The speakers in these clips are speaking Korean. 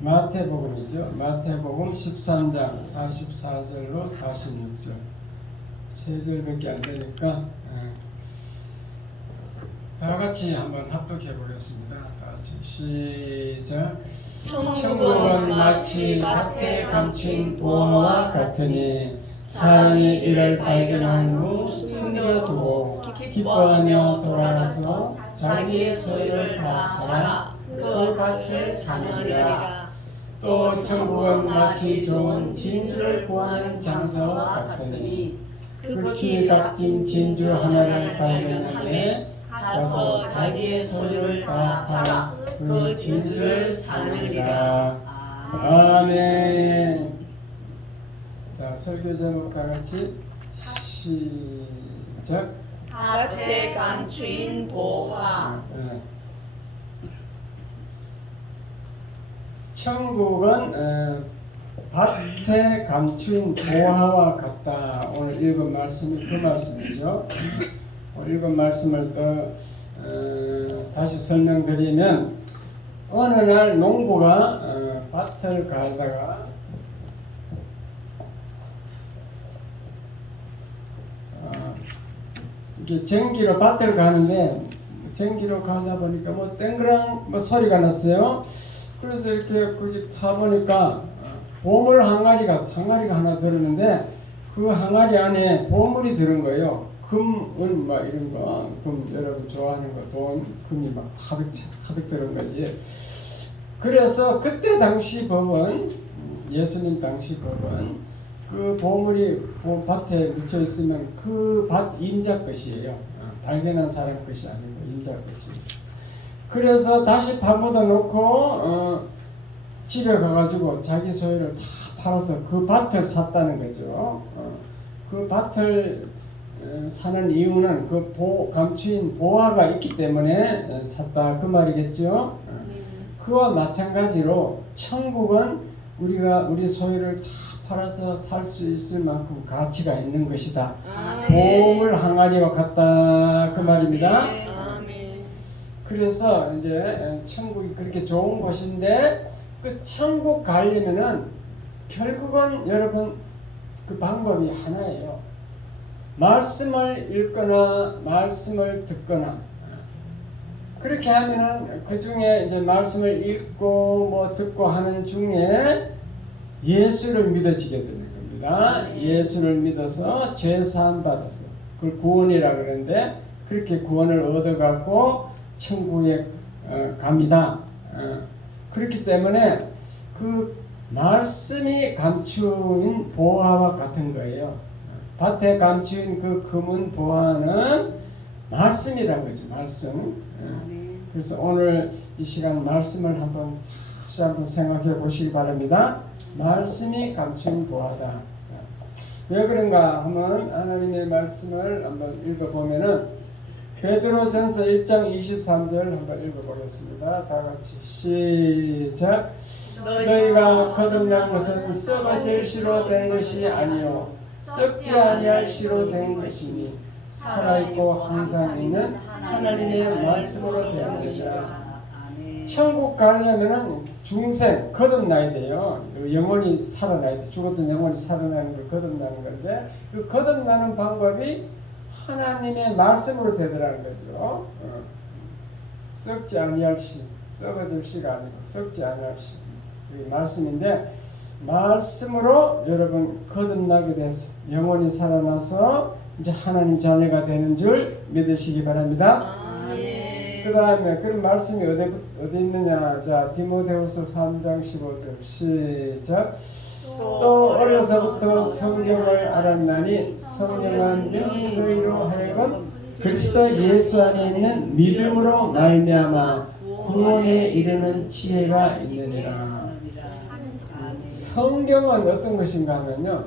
마태복음이죠. 마태복음 13장 44절로 46절. 세 절밖에 안 되니까 다 같이 한번 합독해 보겠습니다. 다 같이 시작. 천국은 마치 밭에 감춘 보화와 같으니 사람이 이를 발견한 후 숨겨두고 기뻐하며 돌아가서 자기의 소유를 다 팔아 그 밭을 사느니라. 또 천국은 마치 좋은 진주를 구하는 장사와 같으니 극히 값진 진주 하나를 발견하매 가서 자기의 소유를 다 팔아 그 진주를 사느니라. 아멘. 자, 설교 제목 다 같이 시작. 밭에 감추인 보화. 천국은 밭에 감추인 보화와 같다. 오늘 읽은 말씀이 그 말씀이죠. 오늘 읽은 말씀을 또 다시 설명드리면, 어느 날 농부가 밭을 갈다가 이렇게 전기로 밭을 가는데, 전기로 가다 보니까 뭐 땡그랑 뭐 소리가 났어요. 그래서 이렇게 거기 파보니까 보물 항아리가 하나 들었는데, 그 항아리 안에 보물이 들은 거예요. 금, 은, 막 이런 거, 금 여러분 좋아하는 거, 돈, 금이 막 가득 들은 거지. 그래서 그때 당시 법은, 예수님 당시 법은 그 보물이 밭에 묻혀 있으면 그 밭 임자 것이에요. 발견한 사람 것이 아니고 임자 것이었어요. 그래서 다시 파묻어 놓고 집에 가가지고 자기 소유를 다 팔아서 그 밭을 샀다는 거죠. 그 밭을 사는 이유는 그 감추인 보화가 있기 때문에 샀다 그 말이겠죠. 그와 마찬가지로 천국은 우리가 우리 소유를 다 팔아서 살 수 있을 만큼 가치가 있는 것이다. 보물 항아리와 같다 그 말입니다. 그래서 이제 천국이 그렇게 좋은 곳인데, 그 천국 가려면은 결국은 여러분 그 방법이 하나예요. 말씀을 읽거나 말씀을 듣거나. 그렇게 하면은 그 중에 이제 말씀을 읽고 뭐 듣고 하는 중에 예수를 믿어지게 되는 겁니다. 예수를 믿어서 죄 사함 받아서 그걸 구원이라 그러는데, 그렇게 구원을 얻어갖고 천국에 갑니다. 그렇기 때문에 그 말씀이 감추인 보화와 같은 거예요. 밭에 감추인 그 금은 보화는 말씀이라는 거죠. 말씀. 그래서 오늘 이 시간 말씀을 다시 한번 생각해 보시기 바랍니다. 말씀이 감추인 보화다. 왜 그런가 하면 하나님의 말씀을 한번 읽어보면은 베드로전서 1장 23절 한번 읽어보겠습니다. 다 같이 시작. 너희가 거듭난 것은 썩어질 씨로 된 것이 아니요 썩지 아니할 씨로 된 것이니 살아있고 항상 있는 하나님의 말씀으로 된 것이라. 천국 가려면은 중생 거듭나야 돼요. 영혼이 살아나야 돼. 죽었던 영혼이 살아나는 걸 거듭나는 건데, 그 거듭나는 방법이 하나님의 말씀으로 되더라는 거죠. 썩지 아니할 씨, 썩어질 씨가 아니고 썩지 아니할 씨. 그 말씀인데, 말씀으로 여러분 거듭나게 돼서 영혼이 살아나서 이제 하나님 자녀가 되는 줄 믿으시기 바랍니다. 그 다음에 그런 말씀이 어디 있느냐. 자, 디모데후서 3장 15절 시작. 또 어려서부터 성경을 알았나니 성령은 능히 너희로 하여금 그리스도 예수 안에 있는 믿음으로 말미암아 구원에 이르는 지혜가 있느니라. 성경은 어떤 것인가 하면요,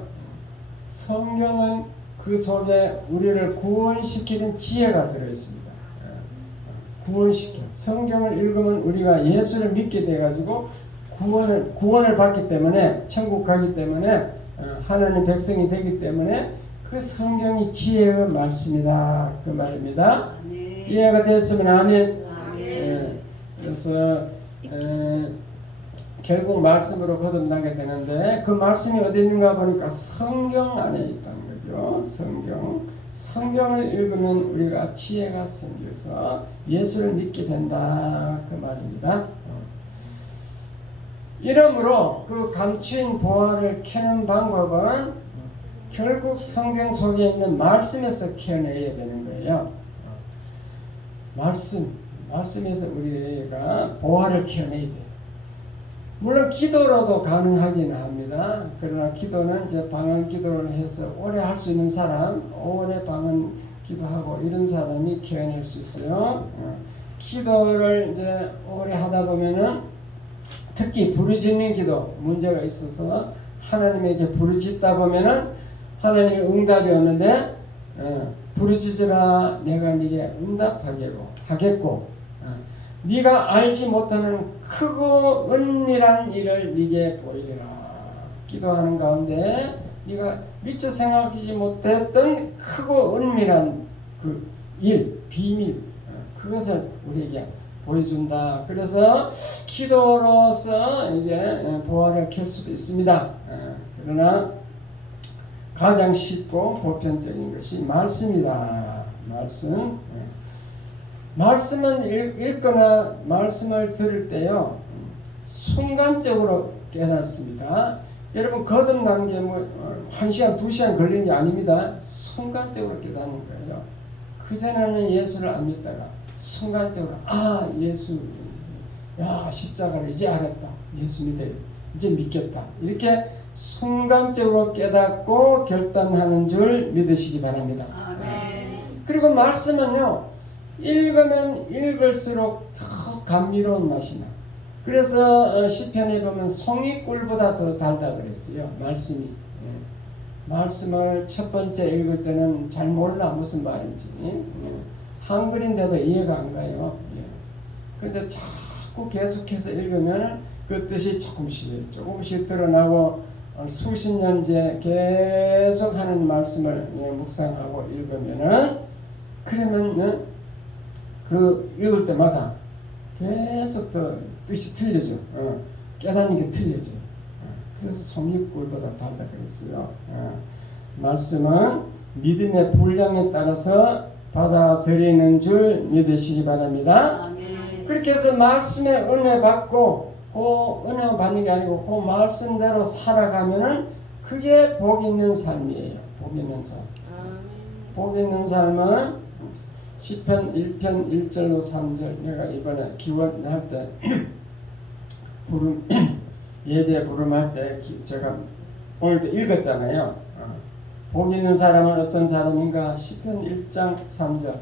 성경은 그 속에 우리를 구원시키는 지혜가 들어있습니다. 구원시켜. 성경을 읽으면 우리가 예수를 믿게 돼가지고 구원을 받기 때문에, 천국 가기 때문에, 하나님 백성이 되기 때문에 그 성경이 지혜의 말씀이다 그 말입니다. 이해가 됐으면 아멘. 그래서 결국 말씀으로 거듭나게 되는데 그 말씀이 어디 있는가 보니까 성경 안에 있다는 거죠. 성경을 읽으면 우리가 지혜가 생겨서 예수를 믿게 된다 그 말입니다. 이러므로 그 감추인 보화를 캐는 방법은 결국 성경 속에 있는 말씀에서 캐내야 되는 거예요. 말씀에서 우리가 보화를 캐내야 돼요. 물론 기도로도 가능하긴 합니다. 그러나 기도는 이제 방언 기도를 해서 오래 할 수 있는 사람, 오래 방언 기도하고 이런 사람이 캐낼 수 있어요. 기도를 이제 오래 하다 보면은 특히 부르짖는 기도 문제가 있어서 하나님에게 부르짖다 보면은 하나님의 응답이 오는데 부르짖으라 내가 네게 응답하겠고 네가 알지 못하는 크고 은밀한 일을 네게 보이리라. 기도하는 가운데 네가 미처 생각하지 못했던 크고 은밀한 그 일, 비밀 그것을 우리에게 보여준다. 그래서 기도로서 이게 보화를 캘 수도 있습니다. 그러나 가장 쉽고 보편적인 것이 말씀이다. 말씀은 읽거나 말씀을 들을 때요 순간적으로 깨닫습니다. 여러분 거듭난 게 뭐 1시간 2시간 걸리는 게 아닙니다. 순간적으로 깨닫는 거예요. 그전에는 예수를 안 믿다가 순간적으로 예수 십자가를 이제 알았다. 예수 믿어요. 이제 믿겠다. 이렇게 순간적으로 깨닫고 결단하는 줄 믿으시기 바랍니다. 아멘. 그리고 말씀은요 읽으면 읽을수록 더 감미로운 맛이 나. 그래서 시편에 보면 송이꿀보다 더 달다 그랬어요. 말씀이. 말씀을 첫 번째 읽을 때는 잘 몰라 무슨 말인지. 한글인데도 이해가 안 가요. 그런데 자꾸 계속해서 읽으면 그 뜻이 조금씩 드러나고 수십 년째 계속 하는 말씀을 묵상하고 읽으면은 그러면 그 읽을 때마다 계속 더 뜻이 틀려져. 깨닫는 게 틀려져요. 그래서 송이꿀보다 달다 그랬어요. 말씀은 믿음의 분량에 따라서 받아들이는 줄 믿으시기 바랍니다. 아멘. 그렇게 해서 말씀의 은혜 받고 그 은혜 받는 게 아니고 그 말씀대로 살아가면은 그게 복 있는 삶이에요. 복 있는 삶. 복 있는 삶은 시편 1편 1절로 3절 내가 이번에 기원할 때 예배 부름할 때 제가 오늘도 읽었잖아요. 복 있는 사람은 어떤 사람인가? 시편 1장 3절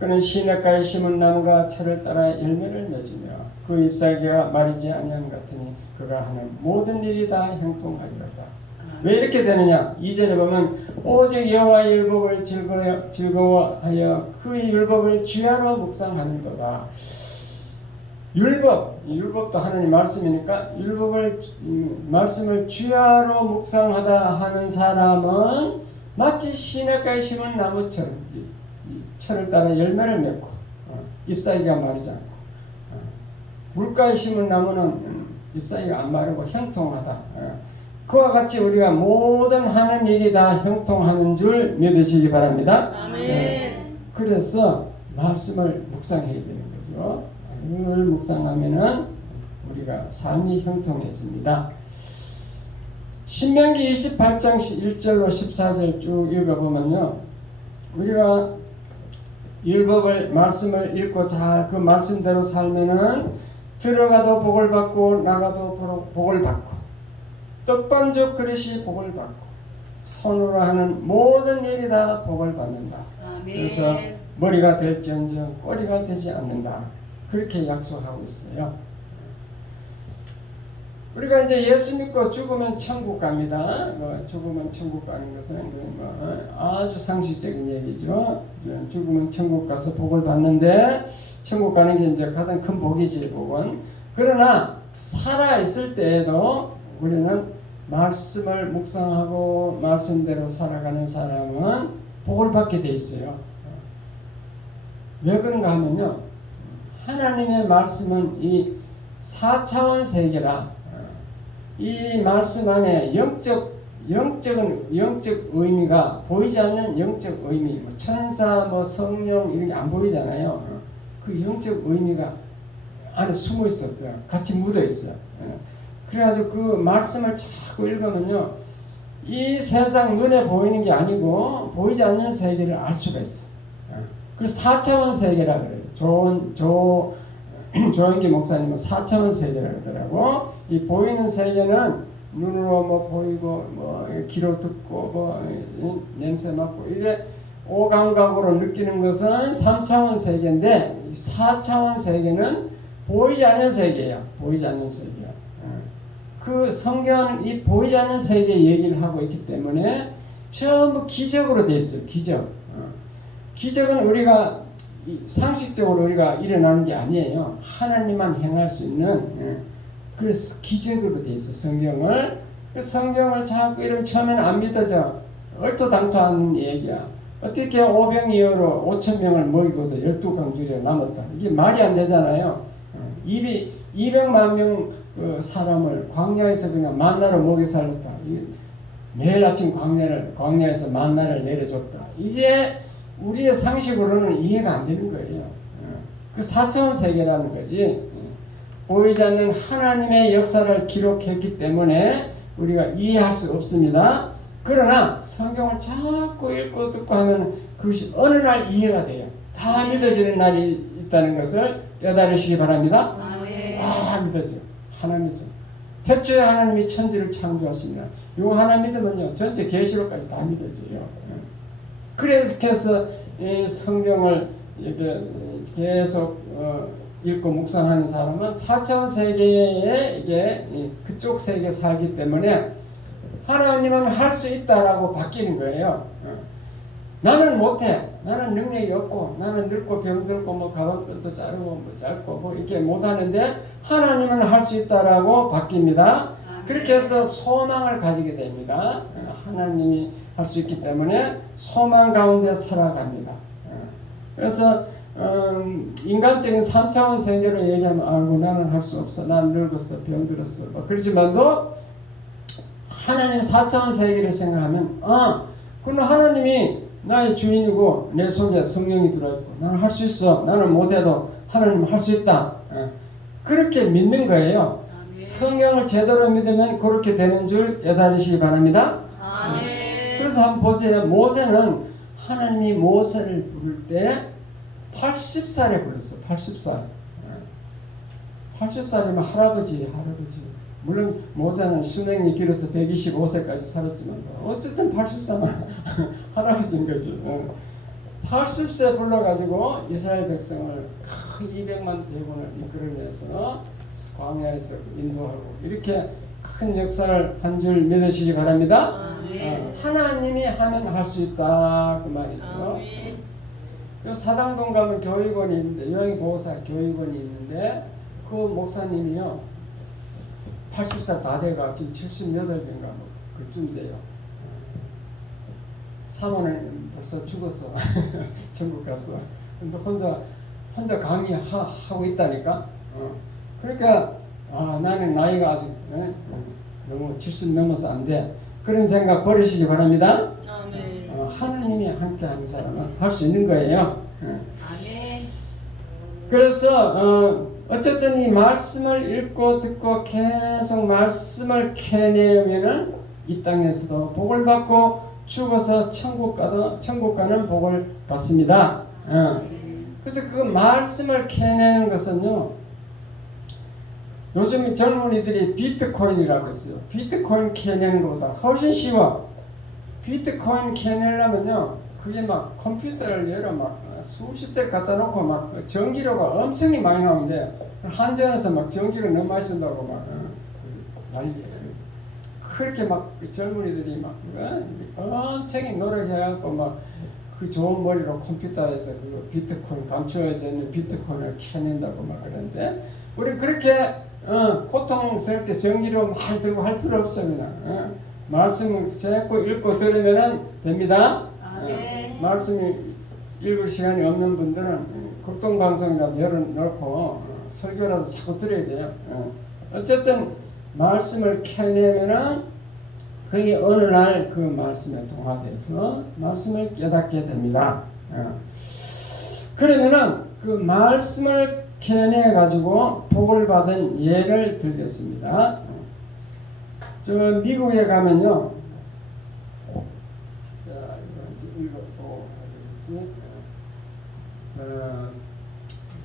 그는 시냇가에 심은 나무가 철을 따라 열매를 맺으며 그 잎사귀가 마르지 아니함 같으니 그가 하는 모든 일이 다 형통하리로다. 왜 이렇게 되느냐? 2절에 보면 오직 여호와의 율법을 즐거워하여 그의 율법을 주야로 묵상하는도다. 율법도 하나님 말씀이니까 말씀을 주야로 묵상하다 하는 사람은 마치 시냇가에 심은 나무처럼 철을 따라 열매를 맺고 잎사귀가 마르지 않고 물가에 심은 나무는 잎사귀가 안 마르고 형통하다. 그와 같이 우리가 모든 하는 일이 다 형통하는 줄 믿으시기 바랍니다. 아멘. 그래서 말씀을 묵상해야 되는 거죠. 늘 묵상하면은 우리가 삶이 형통해집니다. 신명기 28장 1절로 14절 쭉 읽어보면요. 우리가 말씀을 읽고 잘 그 말씀대로 살면은 들어가도 복을 받고 나가도 복을 받고 떡반죽 그릇이 복을 받고 손으로 하는 모든 일이 다 복을 받는다. 아멘. 그래서 머리가 될지언정 꼬리가 되지 않는다. 그렇게 약속하고 있어요. 우리가 이제 예수 믿고 죽으면 천국 갑니다. 죽으면 천국 가는 것은 아주 상식적인 얘기죠. 죽으면 천국 가서 복을 받는데 천국 가는 게 이제 가장 큰 복이지 복은. 그러나 살아 있을 때에도 우리는 말씀을 묵상하고 말씀대로 살아가는 사람은 복을 받게 돼 있어요. 왜 그런가 하면요. 하나님의 말씀은 이 4차원 세계라 이 말씀 안에 영적 의미가 보이지 않는 영적 의미, 뭐 천사, 뭐 성령 이런 게 안 보이잖아요. 그 영적 의미가 안에 숨어 있었대요. 같이 묻어 있어요. 그래가지고 그 말씀을 자꾸 읽으면요, 이 세상 눈에 보이는 게 아니고 보이지 않는 세계를 알 수가 있어. 그래서 4차원 세계라 그래요. 조영기 목사님은 4차원 세계라 그러더라고. 이 보이는 세계는 눈으로 뭐 보이고 뭐 귀로 듣고 뭐 냄새 맡고 이게 오감각으로 느끼는 것은 3차원 세계인데, 이 4차원 세계는 보이지 않는 세계예요. 보이지 않는 세계야. 그 성경은 이 보이지 않는 세계 얘기를 하고 있기 때문에 전부 기적으로 돼 있어요. 기적. 기적은 우리가 상식적으로 우리가 일어나는 게 아니에요. 하나님만 행할 수 있는, 그래서 기적으로 돼 있어 성경을. 그래서 성경을 자꾸 이러면 처음에는 안 믿어져. 얼토당토하는 얘기야. 어떻게 오병이어로 5,000명을 먹이고도 12강줄에 남았다. 이게 말이 안 되잖아요. 200만 명 사람을 광야에서 그냥 만나로 먹여 살렸다. 매일 아침 광야에서 만나를 내려줬다. 이게 우리의 상식으로는 이해가 안 되는 거예요. 그 4차원 세계라는 거지. 보이지 않는 하나님의 역사를 기록했기 때문에 우리가 이해할 수 없습니다. 그러나 성경을 자꾸 읽고 듣고 하면 그것이 어느 날 이해가 돼요. 다 믿어지는 날이 있다는 것을 깨달으시기 바랍니다. 다 믿어져요. 하나 믿어. 태초에 하나님이 천지를 창조하십니다. 이거 하나 믿으면요, 전체 계시록까지 다 믿어져요. 그래서 이 성경을 이렇게 계속 읽고 묵상하는 사람은 4차원 세계에 이게 그쪽 세계에 살기 때문에 하나님은 할 수 있다라고 바뀌는 거예요. 나는 못해. 나는 능력이 없고, 나는 늙고 병들고 뭐 가방끈도 자르고 뭐 짧고 뭐 이렇게 못하는데 하나님은 할 수 있다라고 바뀝니다. 그렇게 해서 소망을 가지게 됩니다. 하나님이 할 수 있기 때문에 소망 가운데 살아갑니다. 그래서 인간적인 3차원 세계로 얘기하면 아이고 나는 할 수 없어. 난 늙었어. 병들었어. 뭐 그렇지만도 하나님 4차원 세계를 생각하면 그럼 하나님이 나의 주인이고 내 속에 성령이 들어있고 나는 할 수 있어. 나는 못해도 하나님은 할 수 있다. 그렇게 믿는 거예요. 성경을 제대로 믿으면 그렇게 되는 줄 깨달으시기 바랍니다. 그래서 한번 보세요. 모세는 하나님이 모세를 부를 때 80살에 불렀어. 80살. 80살이면 할아버지. 물론 모세는 수명이 길어서 125세까지 살았지만 어쨌든 80살은 할아버지인 거지. 80세 불러가지고 이스라엘 백성을 200만 대군을 이끌어내서 광야에서 인도하고 이렇게 큰 역사를 한 줄 믿으시기 바랍니다. 하나님이 하면 할 수 있다 그 말이죠. 요 사당동 가면 교육원이 있는데 요양보호사 교육원이 있는데 그 목사님이요 80살 다 돼가 지금 78인가 뭐 그쯤 돼요. 사모는 벌써 죽었어. 전국 갔어. 근데 혼자 강의하고 있다니까. 그러니까 나는 나이가 아직 너무 70 넘어서 안 돼. 그런 생각 버리시기 바랍니다. 하나님이 함께하는 사람은 할 수 있는 거예요. 그래서 어쨌든 이 말씀을 읽고 듣고 계속 말씀을 캐내면은 이 땅에서도 복을 받고 죽어서 천국 가는 복을 받습니다. 그래서 그 말씀을 캐내는 것은요, 요즘 젊은이들이 비트코인이라고 했어요. 비트코인 캐내는 것보다 훨씬 쉬워. 비트코인 캐내려면요, 그게 막 컴퓨터를 열어 막 수십 대 갖다 놓고 막 전기료가 엄청 많이 나오는데 한전에서 막 전기가 너무 많이 쓴다고 막 난리예요. 그렇게 막 젊은이들이 막 엄청 노력해갖고 막 그 좋은 머리로 컴퓨터에서 그 비트코인 감추어져 있는 비트코인을 캐낸다고 막 그러는데 우리 그렇게 고통스럽게 전기료 많이 들고 할 필요 없습니다. 말씀을 자꾸 읽고 들으면 됩니다. 말씀이 읽을 시간이 없는 분들은 극동방송이라도 열어놓고 설교라도 자꾸 들어야 돼요. 어쨌든 말씀을 캐내면은 그게 어느 날 그 말씀에 동화돼서 말씀을 깨닫게 됩니다. 그러면은 그 말씀을 캐내 가지고 복을 받은 예를 들겠습니다. 저 미국에 가면요. 자, 이거 이제 읽어보고 하겠지.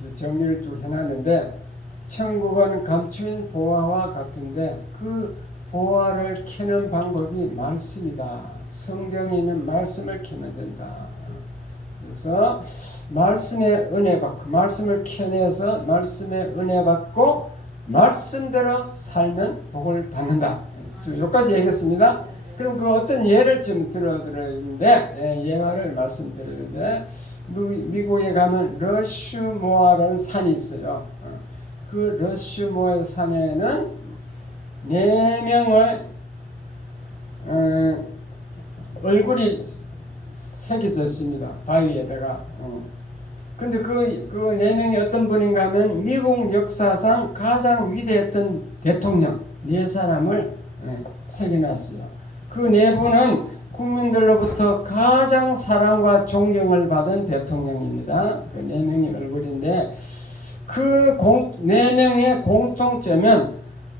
이제 정리를 쭉 해놨는데 천국은 감추인 보화와 같은데 그 보화를 캐는 방법이 말씀이다. 성경에 있는 말씀을 캐면 된다. 그래서 말씀의 은혜 받고 말씀을 캐내서 말씀의 은혜 받고 말씀대로 살면 복을 받는다. 여기까지 얘기했습니다. 그럼 그 어떤 예를 좀 들어있는데 예화를 말씀드리는데 미국에 가면 러슈모아라는 산이 있어요. 그 러슈모아 산에는 4명의 얼굴이 새겨져 있습니다. 바위에다가. 근데 그 4명이 어떤 분인가 하면 미국 역사상 가장 위대했던 대통령 4사람을 새겨놨어요. 그 4분은 국민들로부터 가장 사랑과 존경을 받은 대통령입니다. 그 4명의 얼굴인데 그 4명의 공통점은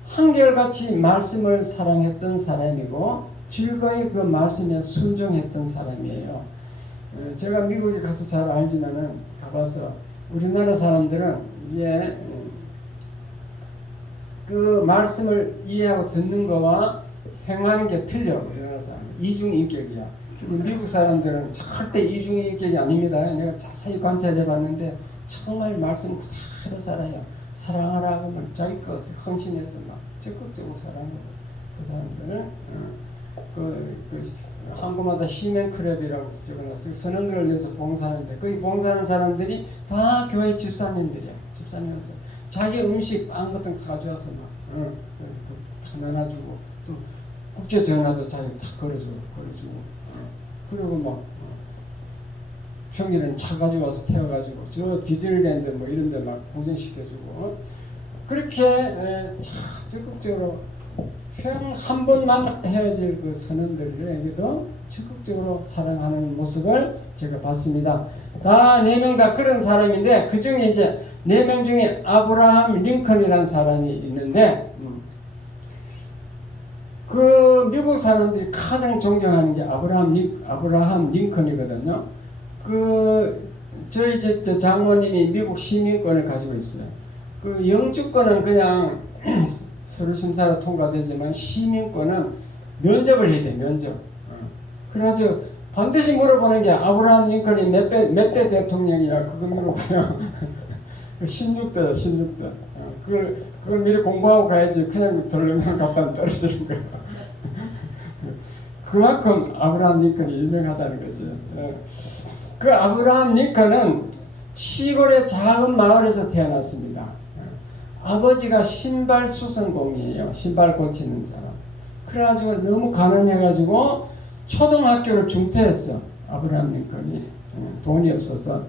한결같이 말씀을 사랑했던 사람이고 즐거이 그 말씀에 순종했던 사람이에요. 제가 미국에 가서 잘 알지만은 가봐서 우리나라 사람들은 그 말씀을 이해하고 듣는 거와 행하는 게 틀려. 우리나라 사람 이중인격이야. 미국 사람들은 절대 이중인격이 아닙니다. 내가 자세히 관찰해봤는데 정말 말씀 그대로 살아요. 사랑하라고 막 자기 것 헌신해서 막 적극적으로 사랑하고 그 사람들은 한국마다 시멘크랩이라고 적어놨어요. 선원들을 위해서 봉사하는데 거기 봉사하는 사람들이 다 교회 집사님들이야. 집사님이어서 자기 음식 빵 같은 거 가져와서 막 다 나눠주고 또 국제 전화도 자기 다 걸어주고 그리고 막 평일에는 차 가지고 와서 태워가지고 저 디즈니랜드 뭐 이런 데 막 구경시켜주고 그렇게 적극적으로 평 한 번만 헤어질 그 선원들에게도 적극적으로 사랑하는 모습을 제가 봤습니다. 다 4명 다 그런 사람인데 그 중에 이제 4명 중에 아브라함 링컨이라는 사람이 있는데 그 미국 사람들이 가장 존경하는 게 아브라함 링컨이거든요. 저희 집 장모님이 미국 시민권을 가지고 있어요. 그 영주권은 그냥 서류 심사가 통과되지만 시민권은 면접을 해야 돼. 면접. 그래가지고 반드시 물어보는 게 아브라함 링컨이 몇 대 대통령이야 그거 물어봐요. 16대야 16대. 그걸 미리 공부하고 가야지 그냥 돌려면 갖다 떨어지는 거야. 그만큼 아브라함 링컨이 유명하다는 거죠. 그 아브라함 링컨은 시골의 작은 마을에서 태어났습니다. 아버지가 신발 수선공이에요. 신발 고치는 사람. 그래가지고 너무 가난해가지고 초등학교를 중퇴했어. 아브라함 링컨이 돈이 없어서.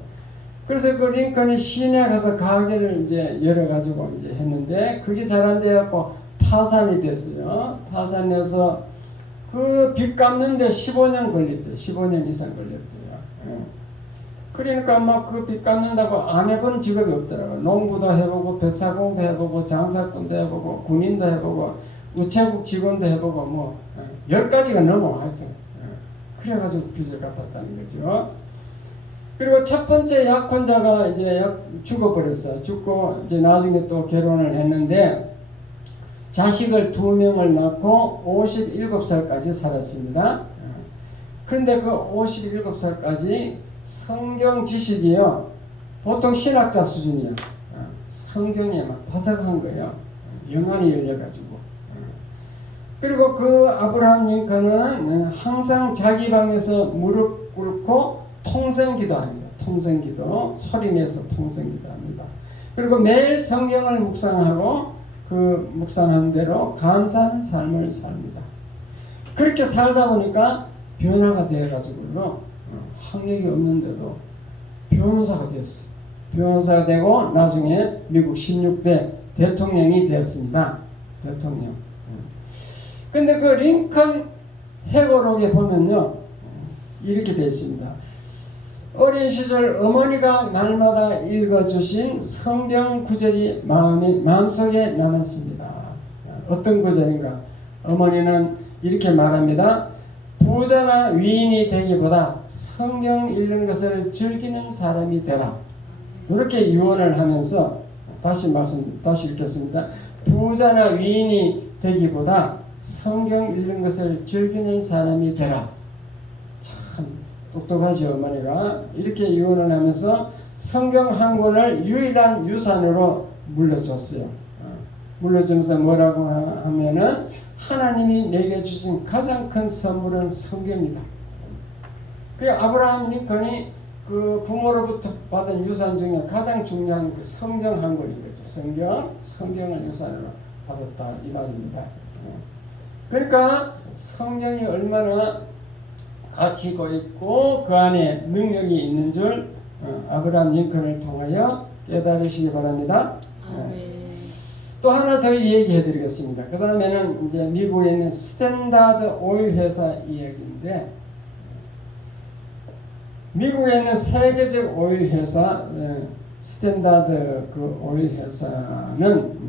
그래서 그 링컨이 시내에 가서 가게를 이제 열어가지고 이제 했는데 그게 잘 안 돼갖고 파산이 됐어요. 파산해서 그 빚 갚는데 15년 걸렸대. 15년 이상 걸렸대요. 그러니까 막 그 빚 갚는다고 안 해본 직업이 없더라고요. 농부도 해보고 뱃사공도 해보고 장사꾼도 해보고 군인도 해보고 우체국 직원도 해보고 뭐 10가지가 넘어 하여튼. 그래가지고 빚을 갚았다는 거죠. 그리고 첫 번째 약혼자가 이제 죽어버렸어요. 죽고 이제 나중에 또 결혼을 했는데 자식을 2명을 낳고 57살까지 살았습니다. 그런데 그 57살까지 성경 지식이요. 보통 신학자 수준이야. 성경에 막 바삭한 거예요. 영안이 열려가지고. 그리고 그 아브라함 링컨은 항상 자기 방에서 무릎 꿇고 통성기도 합니다. 통성기도 소리내서 통성기도 합니다. 그리고 매일 성경을 묵상하고 그 묵상한 대로 감사하는 삶을 삽니다. 그렇게 살다 보니까 변화가 되어가지고 학력이 없는데도 변호사가 됐어. 변호사가 되고 나중에 미국 16대 대통령이 되었습니다. 대통령. 근데 그 링컨 회고록에 보면요, 이렇게 되어 있습니다. 어린 시절 어머니가 날마다 읽어주신 성경 구절이 마음속에 남았습니다. 어떤 구절인가? 어머니는 이렇게 말합니다. 부자나 위인이 되기보다 성경 읽는 것을 즐기는 사람이 되라. 이렇게 유언을 하면서 다시 읽겠습니다. 부자나 위인이 되기보다 성경 읽는 것을 즐기는 사람이 되라. 참 똑똑하지 어머니가. 이렇게 유언을 하면서 성경 한 권을 유일한 유산으로 물려줬어요. 물려주면서 뭐라고 하면은 하나님이 내게 주신 가장 큰 선물은 성경이다. 그 아브라함 링컨이 그 부모로부터 받은 유산 중에 가장 중요한 그 성경 한 권인 거죠. 성경을 유산으로 받았다 이 말입니다. 그러니까 성경이 얼마나 가치가 있고 그 안에 능력이 있는 줄 아브라함 링컨을 통하여 깨달으시기 바랍니다. 또 하나 더 얘기해 드리겠습니다. 그 다음에는 이제 미국에 있는 스탠다드 오일 회사 이야기인데, 미국에 있는 세계적 오일 회사 스탠다드 그 오일 회사는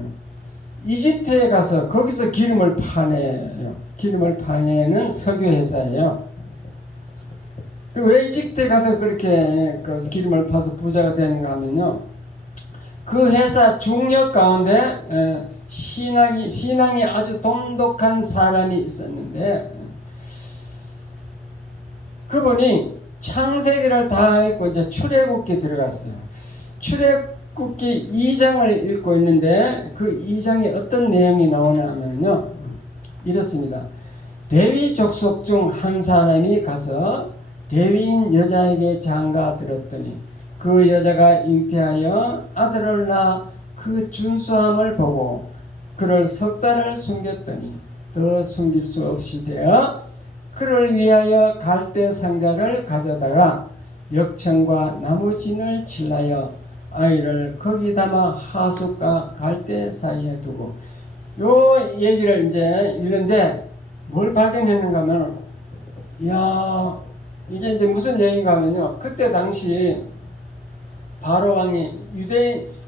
이집트에 가서 거기서 기름을 파내요. 기름을 파내는 석유 회사예요. 왜 이집트에 가서 그렇게 그 기름을 파서 부자가 되는가 하면요, 그 회사 중력 가운데 신앙이 아주 돈독한 사람이 있었는데, 그분이 창세기를 다 읽고 이제 출애굽기 들어갔어요. 출애굽기 2장을 읽고 있는데 그 2장에 어떤 내용이 나오냐 하면요, 이렇습니다. 레위 족속 중 한 사람이 가서 레위인 여자에게 장가 들었더니 그 여자가 잉태하여 아들을 낳아 그 준수함을 보고 그를 석 달을 숨겼더니 더 숨길 수 없이 되어 그를 위하여 갈대 상자를 가져다가 역청과 나무진을 칠하여 아이를 거기 담아 하숫과 갈대 사이에 두고, 요 얘기를 이제 읽는데 뭘 발견했는가 하면, 이야, 이게 이제 무슨 얘기인가 하면요, 그때 당시 바로 왕이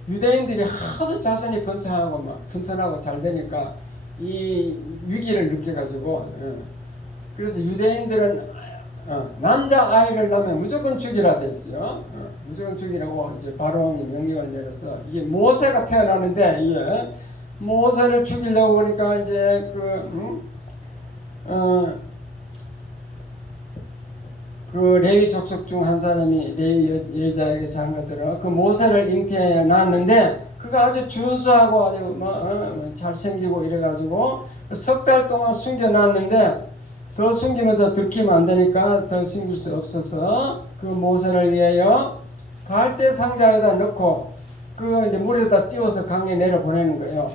유대인들이 하도 자손이 번창하고 막 튼튼하고 잘 되니까 이 위기를 느껴가지고, 그래서 유대인들은 남자 아이를 낳으면 무조건 죽이라 됐어요. 무조건 죽이라고 이제 바로 왕이 명령을 내려서, 이게 모세가 태어났는데 이게 모세를 죽이려고 보니까 이제 그 레위 족속 중 한 사람이 레위 여자에게 장가들어 그 모세를 잉태해 낳았는데, 그가 아주 준수하고 아주 잘생기고 이래가지고 석 달 동안 숨겨놨는데, 더 숨기면 더 들키면 안 되니까 더 숨길 수 없어서 그 모세를 위하여 갈대 상자에다 넣고 그 이제 물에다 띄워서 강에 내려 보내는 거예요.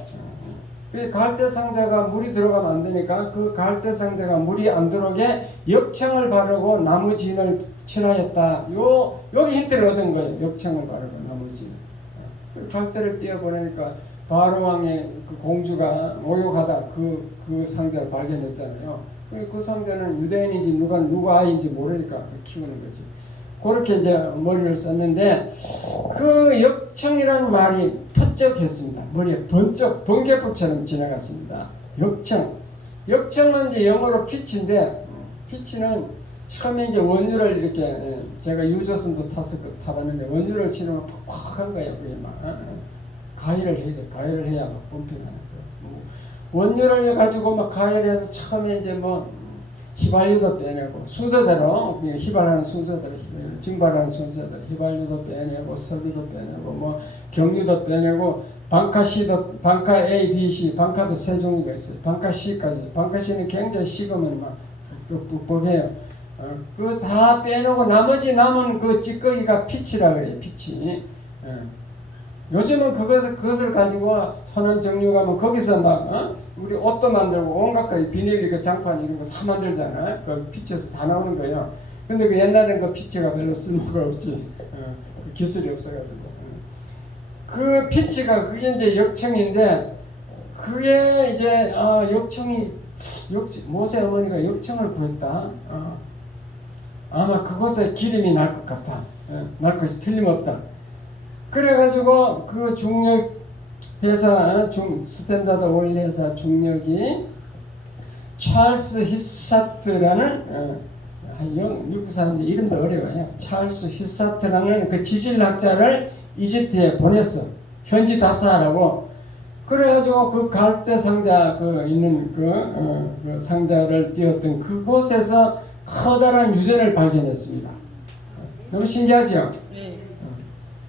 그 갈대 상자가 물이 들어가면 안 되니까 그 갈대 상자가 물이 안 들어오게 역청을 바르고 나무진을 칠하였다. 여기 힌트를 얻은 거예요. 역청을 바르고 나무진. 그 갈대를 띄워 보내니까 바로 왕의 그 공주가 모욕하다 그 상자를 발견했잖아요. 그 상자는 유대인인지 누가 아이인지 모르니까 키우는 거지. 그렇게 이제 머리를 썼는데, 그 역청이라는 말이 퍼쩍했습니다. 머리에 번쩍 번개불처럼 지나갔습니다. 역청은 이제 영어로 피치인데, 피치는 처음에 이제 원유를 이렇게, 제가 유조선도 타봤는데 원유를 치면 팍팍한 거예요. 그게 막 가열을 해야 돼. 가열을 해야 막 펌핑하는 거예요. 원유를 가지고 막 가열해서 처음에 이제 휘발유도 빼내고, 순서대로 휘발하는 순서대로 증발하는 순서대로 휘발유도 빼내고 석유도 빼내고 경유도 빼내고 방카 A, B, C 방카도 세 종류가 있어요. 방카 C까지. 방카 C는 굉장히 식으면 막 뻑뻑해요. 그거 다 빼내고 나머지 남은 그 찌꺼기가 피치라 그래요. 피치. 요즘은 그것을 가지고 선한 정류 가면 거기서 우리 옷도 만들고 온갖 거 비닐 그 장판 이런 거 다 만들잖아요. 그 피치에서 다 나오는 거예요. 근데 그 옛날엔 그 피치가 별로 쓸모가 없지. 기술이 없어가지고. 그 피치가 그게 이제 역청인데, 그게 이제 모세 어머니가 역청을 구했다. 아마 그곳에 기름이 날 것 같아. 날 것이 틀림없다. 그래가지고 그 중력 회사, 스탠다드 오일 회사 중력이 찰스 히사트라는 미국 사람들 이름도 어려워요. 찰스 히사트라는 그 지질학자를 이집트에 보냈어. 현지 답사하라고. 그래가지고 그 갈대 상자 있는 그 상자를 띄웠던 그곳에서 커다란 유전을 발견했습니다. 너무 신기하죠? 네.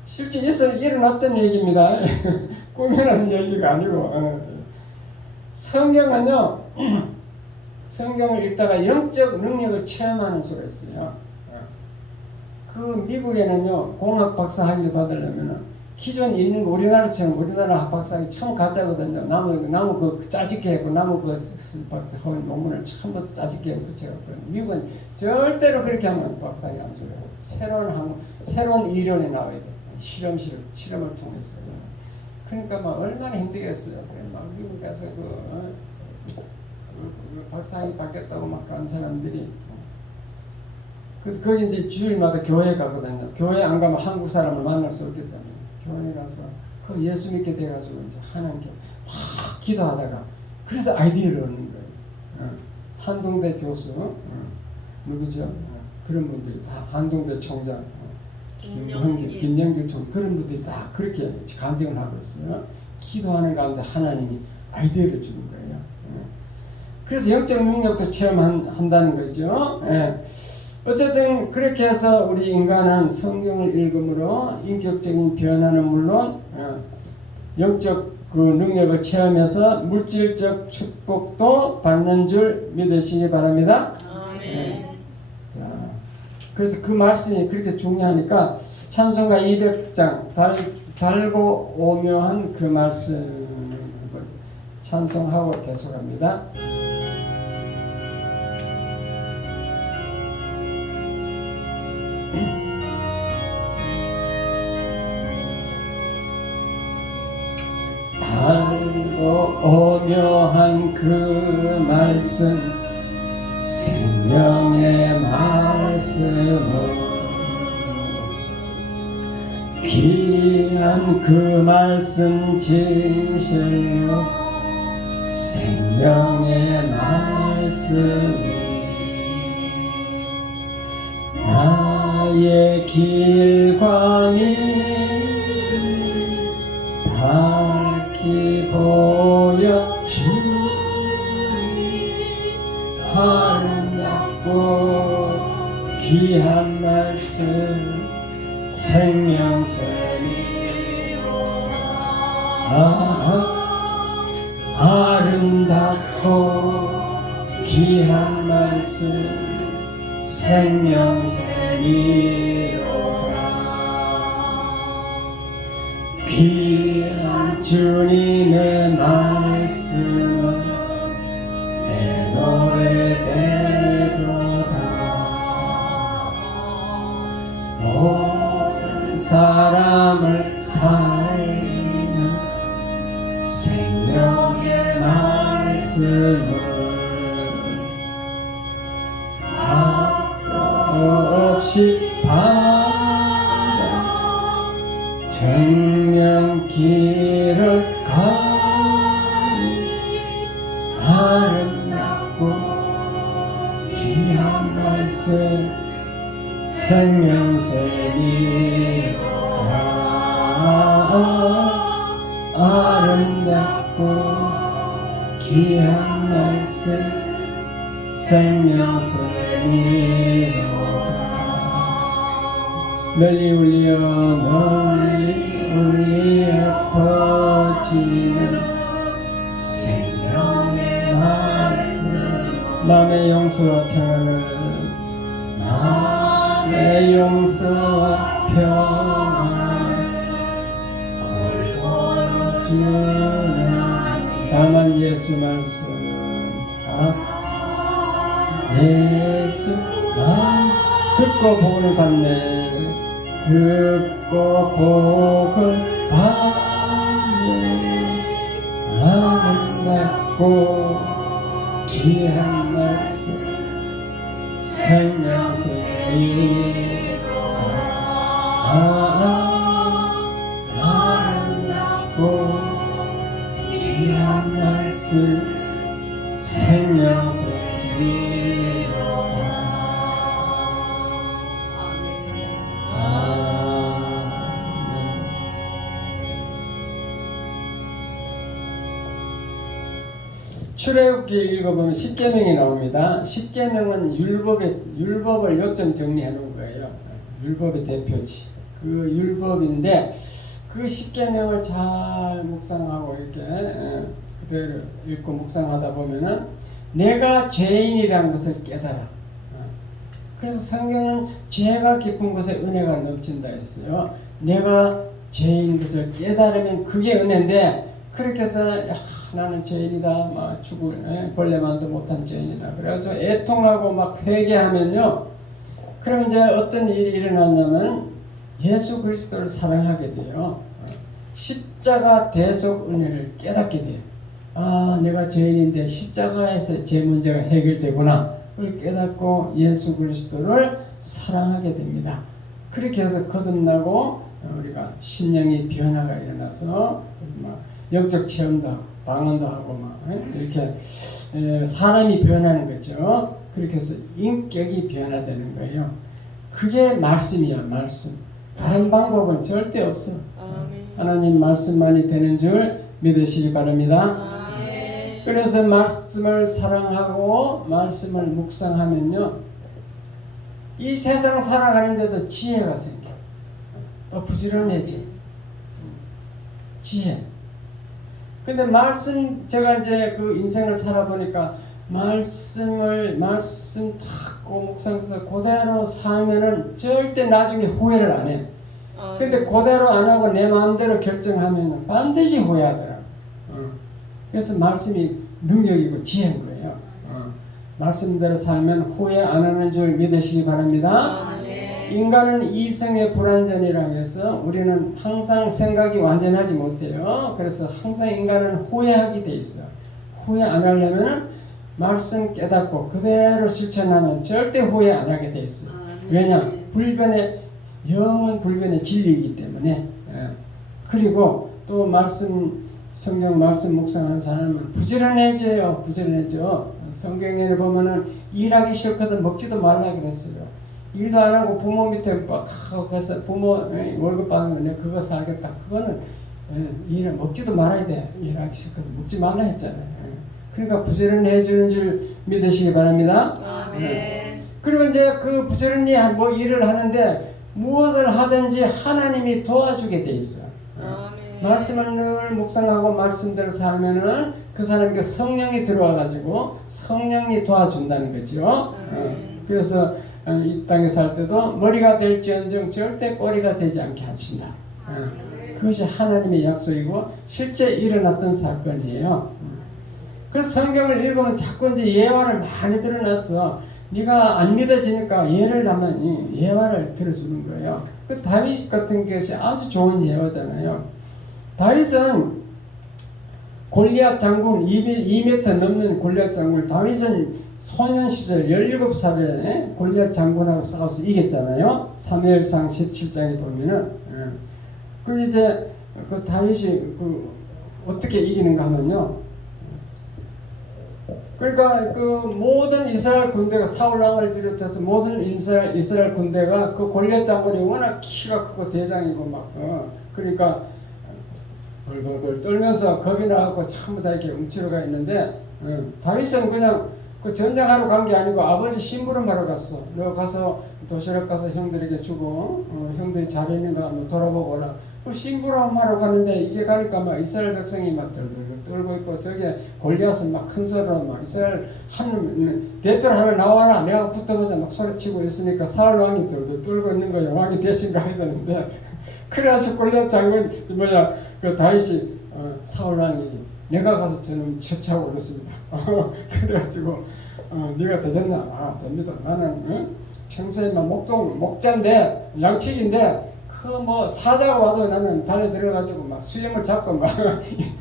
실제 일어났던 얘기입니다. 꾸며낸 얘기가 아니고. 성경은요, 성경을 읽다가 영적 능력을 체험하는 수가 있어요. 그 미국에는요, 공학 박사 학위를 받으려면 기존 있는 우리나라처럼 우리나라 박사학위 참 가짜거든요. 나무 그 짜집게 했고 나무 그 박사 하는 논문을 처음부터 짜집게 붙여갖고 미국은 절대로 그렇게 하면 박사학위 안 줘요. 새로운 이론이 나와야 돼. 실험을 통해서. 그러니까 막 얼마나 힘들겠어요. 막 미국 가서 그 박사학위 받겠다고 막 간 사람들이 거기 이제 주일마다 교회 가거든요. 교회 안 가면 한국 사람을 만날 수 없기 때문에 교회 가서 그 예수 믿게 돼가지고 이제 하나님께 막 기도하다가 그래서 아이디어를 얻는 거예요. 한동대 교수 누구죠? 그런 분들이 다 한동대 총장 김영길 총장 그런 분들이 다 그렇게 간증을 하고 있어요. 기도하는 가운데 하나님이 아이디어를 주는 거예요. 그래서 영적 능력도 체험한다는 거죠. 어쨌든 그렇게 해서 우리 인간은 성경을 읽음으로 인격적인 변화는 물론 영적 그 능력을 체험해서 물질적 축복도 받는 줄 믿으시기 바랍니다. 아멘. 자, 그래서 그 말씀이 그렇게 중요하니까 찬송가 200장 달고 오묘한 그 말씀 찬송하고 계속합니다. 달고 오묘한 그 말씀 생명의 말씀은 귀한 그 말씀 진실로 생명의 말씀이 나의 길과 미를 밝히 보여주니 아름답고 귀한 말씀 아름답고 귀한 말씀 생명샘이로다. 귀한 주님의 말씀은 내 노래대로다. 모든 사람을 살리는 생명의 말씀을 없이 받아 정명길을 가니 아름답고 귀한 말씀 생명샘이로다. 아름답고 귀한 말씀 생명샘이로다. 널리 울려 퍼지는 생명의 말씀 마음의 용서와 평안을 마음의 용서와 평안을 골고루 주나니 다만 예수 말씀 예수 말씀 듣고 복을 받네 듣고 복을 받네 아멘. 낳고 귀한 말씀 생명샘이로다. 나를 낳고 귀한 말씀 생명샘이로다. 출애굽기 읽어보면 십계명이 나옵니다. 십계명은 율법을 요점 정리해 놓은 거예요. 율법의 대표지. 그 율법인데 그 십계명을 잘 묵상하고 이렇게 그대로 읽고 묵상하다 보면은 내가 죄인이라는 것을 깨달아. 그래서 성경은 죄가 깊은 곳에 은혜가 넘친다 했어요. 내가 죄인 것을 깨달으면 그게 은혜인데 그렇게 해서 나는 죄인이다, 막 죽을 벌레만도 못한 죄인이다. 그래서 애통하고 막 회개하면요. 그러면 이제 어떤 일이 일어났냐면 예수 그리스도를 사랑하게 돼요. 십자가 대속 은혜를 깨닫게 돼요. 아, 내가 죄인인데 십자가에서 제 문제가 해결되구나. 그걸 깨닫고 예수 그리스도를 사랑하게 됩니다. 그렇게 해서 거듭나고 우리가 신령의 변화가 일어나서 막 영적 체험도 하고 방언도 하고 막 이렇게 사람이 변하는 거죠. 그렇게 해서 인격이 변화되는 거예요. 그게 말씀이야, 말씀. 다른 방법은 절대 없어. 하나님 말씀만이 되는 줄 믿으시기 바랍니다. 그래서 말씀을 사랑하고 말씀을 묵상하면요, 이 세상 살아가는데도 지혜가 생겨. 또 부지런해져. 지혜. 근데 제가 이제 그 인생을 살아보니까 말씀 탁고 묵상해서 그대로 살면은 절대 나중에 후회를 안 해. 근데 그대로 안 하고 내 마음대로 결정하면은 반드시 후회하더라. 그래서 말씀이 능력이고 지혜인 거예요. 말씀대로 살면 후회 안 하는 줄 믿으시기 바랍니다. 인간은 이성의 불완전이라고 해서 우리는 항상 생각이 완전하지 못해요. 그래서 항상 인간은 후회하게 돼 있어. 후회 안 하려면 말씀 깨닫고 그대로 실천하면 절대 후회 안 하게 돼 있어. 왜냐? 영은 불변의 진리이기 때문에. 그리고 또 성경 말씀 묵상하는 사람은 부지런해져요. 성경에 보면은 일하기 싫거든 먹지도 말라 그랬어요. 일도 안 하고 부모 밑에 막 가서 부모 월급 받으면 그거 살겠다. 그거는 일을 먹지도 말아야 돼. 일하기 싫거든 먹지 말라 했잖아요. 그러니까 부지런해 주는 줄 믿으시기 바랍니다. 그리고 이제 그 부지런히 일을 하는데 무엇을 하든지 하나님이 도와주게 돼 있어. 말씀을 늘 묵상하고 말씀대로 살면은 그 사람에게 성령이 들어와가지고 성령이 도와준다는 거죠. 그래서 이 땅에 살 때도 머리가 될지언정 절대 꼬리가 되지 않게 하신다. 그것이 하나님의 약속이고 실제 일어났던 사건이에요. 그래서 성경을 읽으면 자꾸 이제 예화를 많이 들어놨어. 네가 안 믿어지니까 예를 하면 예화를 들어주는 거예요. 그 다윗 같은 것이 아주 좋은 예화잖아요. 다윗은 골리앗 장군 2m 넘는 골리앗 장군, 다윗은 소년 시절 17살에 골리앗 장군하고 싸워서 이겼잖아요. 사무엘상 17장에 보면은 그 이제 그 다윗이 어떻게 이기는가 하면요. 그러니까 그 모든 이스라엘 군대가 사울 왕을 비롯해서 모든 이스라엘 군대가 그 골리앗 장군이 워낙 키가 크고 대장이고 막 그러니까 벌벌벌 떨면서 겁이 나갖고 전부 다 이렇게 움츠러 가 있는데 다윗은 그냥 그 전쟁하러 간 게 아니고 아버지 심부름하러 갔어. 너 가서 도시락 가서 형들에게 주고 형들이 잘 있는가 한번 돌아보고 오라. 그 심부름하러 갔는데 이게 가니까 막 이스라엘 백성이 막 들들 떨고 있고 저게 골리앗은 막 큰 소리로 막 이스라엘 대표를 하나 나와라 내가 붙어보자 막 소리치고 있으니까 사울 왕이 들들 떨고 있는 거야. 왕이 대신 가야 되는데 그래서 골리앗 장군 그 다윗이 사울 왕이 내가 가서 저는 처치하고 그랬습니다. 그래가지고 네가 되겠나? 아 됩니다. 나는 평소에 막 목자인데 양치기인데 그 뭐 사자가 와도 나는 달려 들어가지고 막 수염을 잡고 막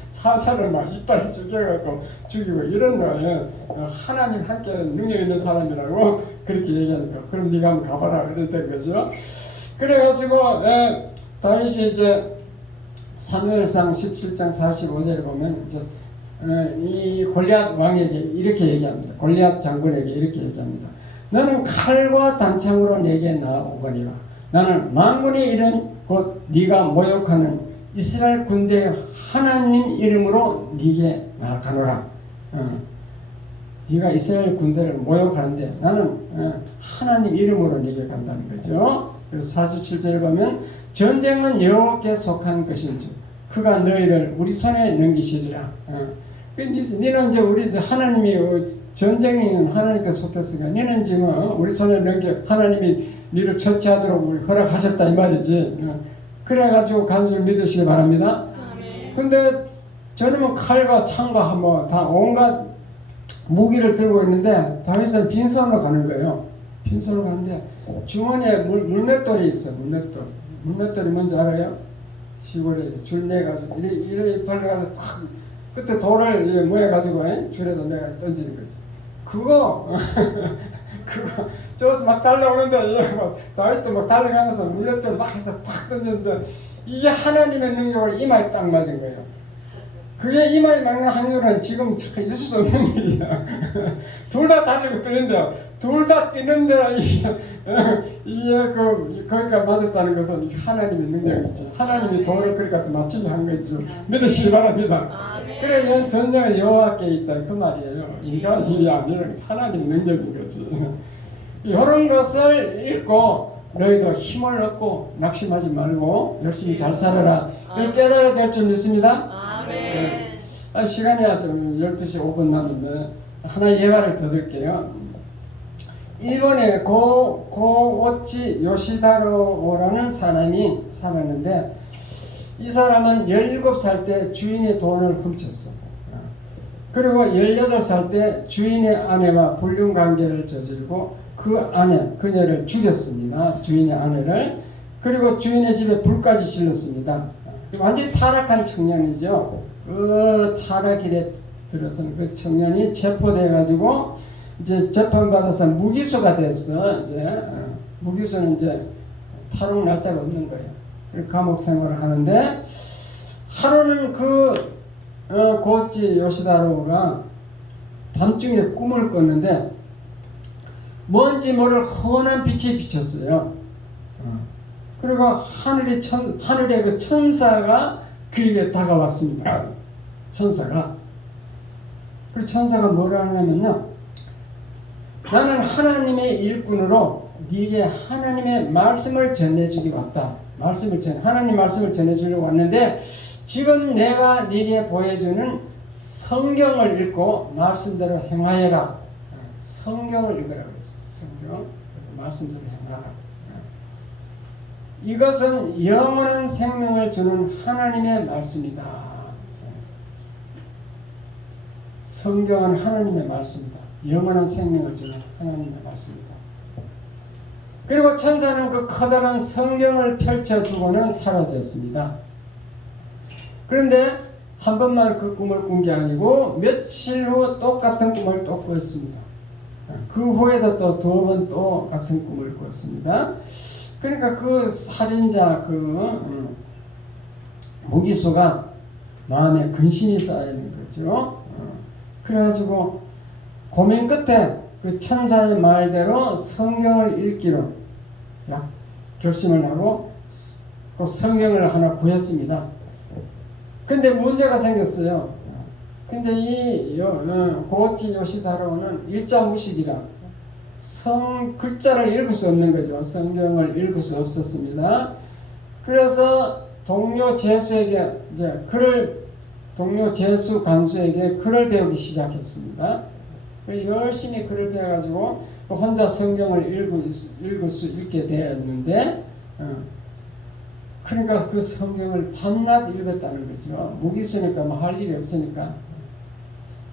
사자를 막 이빨을 죽여갖고 죽이고 이런 거예요. 하나님 함께 능력 있는 사람이라고 그렇게 얘기하니까 그럼 네가 한번 가봐라 이랬던 거죠. 그래가지고 다윗이 이제 사무엘상 17장 45절에 보면 이제 이 골리앗 왕에게 이렇게 얘기합니다. 골리앗 장군에게 이렇게 얘기합니다. 너는 칼과 단창으로 내게 나오거니와 나는 만군의 이름 곧 네가 모욕하는 이스라엘 군대의 하나님 이름으로 네게 나가노라. 네가 이스라엘 군대를 모욕하는데 나는 하나님 이름으로 네게 간다는 거죠. 그래서 47절에 보면 전쟁은 여호와께 속한 것인지 그가 너희를 우리 손에 넘기시리라. 너는 이제 우리 이제 하나님이 전쟁이 하나님께 속했으니까 너는 지금 우리 손에 넘겨 하나님이 너를 처치하도록 우리 허락하셨다 이 말이지. 그래가지고 간 줄 믿으시기 바랍니다. 근데 저놈은 칼과 창과 뭐 다 온갖 무기를 들고 있는데 다윗은 빈손으로 가는 거예요. 빈손으로 가는데 주머니에 물맷돌이 있어. 물맷돌이 뭔지 알아요? 시골에 줄 내가지고 이래 돌려가지고 탁 그때 돌을 모여가지고 줄에다 내가 던지는 거지. 그거 저기서 막 달려오는데 다윗도 막 달려가면서 물맷돌 막 해서 탁 던졌는데 이게 하나님의 능력으로 이마에 딱 맞은 거예요. 그게 이마에 맞는 확률은 지금 있을 수 없는 일이야. 둘 다 달리고 뛰는데 둘 다 뛰는데 거기가 맞았다는 것은 하나님의 능력이지. 하나님이 돌을 그렇게 맞추게 한 거죠. 믿으시기 바랍니다. 그래 이런 전쟁은 여호와께 있다 그 말이에요. 인간이 아니라 하나님의 능력인 거지. 이런 것을 읽고 너희도 힘을 얻고 낙심하지 말고 열심히 잘 살아라. 이걸 깨달아야 될 줄 믿습니다. 네. 시간이 아직 12시 5분 남았는데 하나 예화를 더 드릴게요. 일본에 고오치 요시다로라는 사람이 살았는데 이 사람은 17살 때 주인의 돈을 훔쳤어. 그리고 18살 때 주인의 아내와 불륜관계를 저지르고 그녀를 죽였습니다. 주인의 아내를. 그리고 주인의 집에 불까지 질렀습니다. 완전히 타락한 청년이죠. 그 타락길에 들어선 그 청년이 체포돼 가지고 이제 재판받아서 무기수가 됐어. 이제 무기수는 이제 탈옥 날짜가 없는 거예요. 감옥 생활을 하는데 하루는 고치 요시다로가 밤중에 꿈을 꿨는데 뭔지 모를 환한 빛이 비쳤어요. 그리고 하늘의 그 천사가 그에게 다가왔습니다. 천사가. 그 천사가 뭐라 하냐면요. 나는 하나님의 일꾼으로 네게 하나님의 말씀을 전해주기 왔다. 하나님 말씀을 전해주려고 왔는데 지금 내가 네게 보여주는 성경을 읽고 말씀대로 행하여라. 성경을 읽으라고 했어요. 성경 말씀대로 행하라. 이것은 영원한 생명을 주는 하나님의 말씀이다. 성경은 하나님의 말씀이다. 영원한 생명을 주는 하나님의 말씀이다. 그리고 천사는 그 커다란 성경을 펼쳐주고는 사라졌습니다. 그런데 한 번만 그 꿈을 꾼 게 아니고 며칠 후 똑같은 꿈을 또 꿨습니다. 그 후에도 또 2번 또 같은 꿈을 꿨습니다. 그러니까 그 살인자 무기수가 마음에 근심이 쌓이는 거죠. 그래가지고 고민 끝에 그 천사의 말대로 성경을 읽기로 결심을 하고 그 성경을 하나 구했습니다. 근데 문제가 생겼어요. 근데 이 고치 요시다로는 일자무식이라 글자를 읽을 수 없는 거죠. 성경을 읽을 수 없었습니다. 그래서 동료 제수에게 동료 제수 간수에게 글을 배우기 시작했습니다. 그래서 열심히 글을 배워가지고 혼자 성경을 읽을 수 있게 되었는데, 그러니까 그 성경을 밤낮 읽었다는 거죠. 무기수니까 뭐 할 일이 없으니까.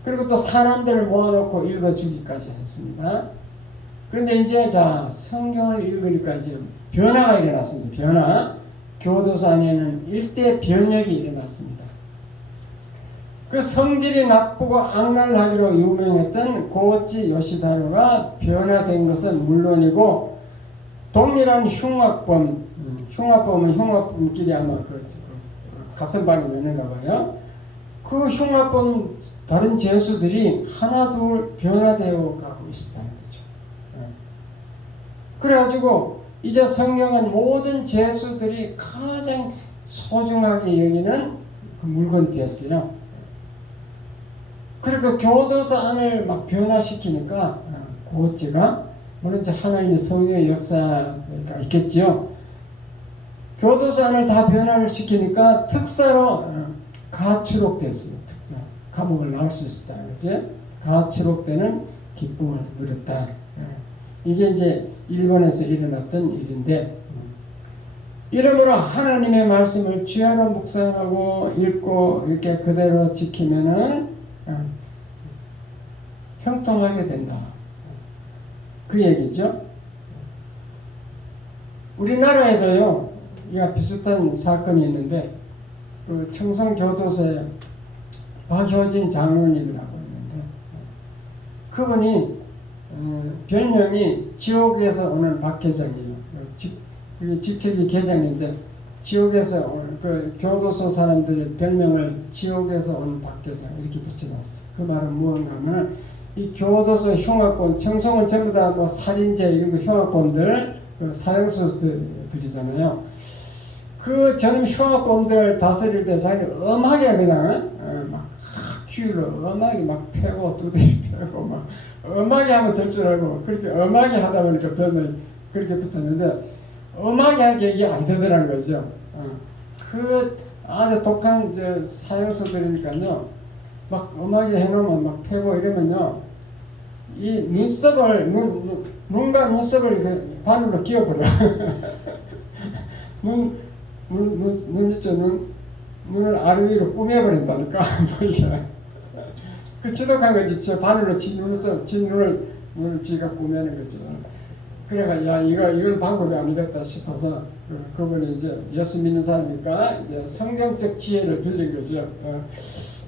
그리고 또 사람들을 모아놓고 읽어주기까지 했습니다. 그런데 이제 성경을 읽으니까 이제 변화가 일어났습니다. 교도소 안에는 일대 변혁이 일어났습니다. 그 성질이 나쁘고 악랄하기로 유명했던 고지 요시다루가 변화된 것은 물론이고 동일한 흉악범은 흉악범끼리 아마 같은 방에 있는가 봐요. 그 흉악범 다른 죄수들이 하나둘 변화되어 가고 있었다는 거죠. 그래가지고 이제 성경은 모든 죄수들이 가장 소중하게 여기는 그 물건이 되었어요. 그리고 교도소 안을 막 변화시키니까 고지가 물론 이제 하나님의 성령의 역사가 있겠지요. 교도소 안을 다 변화를 시키니까 특사로 가출옥됐어요. 특사. 감옥을 나올 수 있었다는 거죠. 가출옥되는 기쁨을 누렸다. 이게 이제 일본에서 일어났던 일인데, 이러므로 하나님의 말씀을 주야로 묵상하고 읽고 이렇게 그대로 지키면은 형통하게 된다. 그 얘기죠. 우리나라에도요, 이와 비슷한 사건이 있는데, 그 청송교도소에 박효진 장로님이라고 있는데, 그분이 별명이 지옥에서 오는 박회장이에요. 직책이 계장인데 지옥에서 그 교도소 사람들의 별명을 지옥에서 온 박회장 이렇게 붙여놨어. 그 말은 무언가 하면은 이 교도소 흉악범, 청송은 전부 다 뭐 살인죄 이런 거 흉악범들 그 사형수들이잖아요. 그 저놈 흉악범들 다스릴 때 자기는 엄하게 그냥 막 큐로 엄하게 막 패고 두드리 패고 막 엄하게 하면 될 줄 알고 그렇게 엄하게 하다 보니까 별명이 그렇게 붙었는데 엄하게 하게 이게 안 되더라는 거죠. 그 아주 독한 사형수들이니까요. 막 엄하게 해놓으면 막 패고 이러면요. 이 눈썹을 눈과 눈썹을 반으로 끼워버려. 눈 있죠. 눈을 아래 위로 꾸며버린다니까. 그 지독한 거지. 저 바늘로 지 눈을 지가 꾸며는 거죠. 그래가 야 이건 방법이 아니겠다 싶어서 그분이 이제 예수 믿는 사람이니까 이제 성경적 지혜를 빌린 거죠.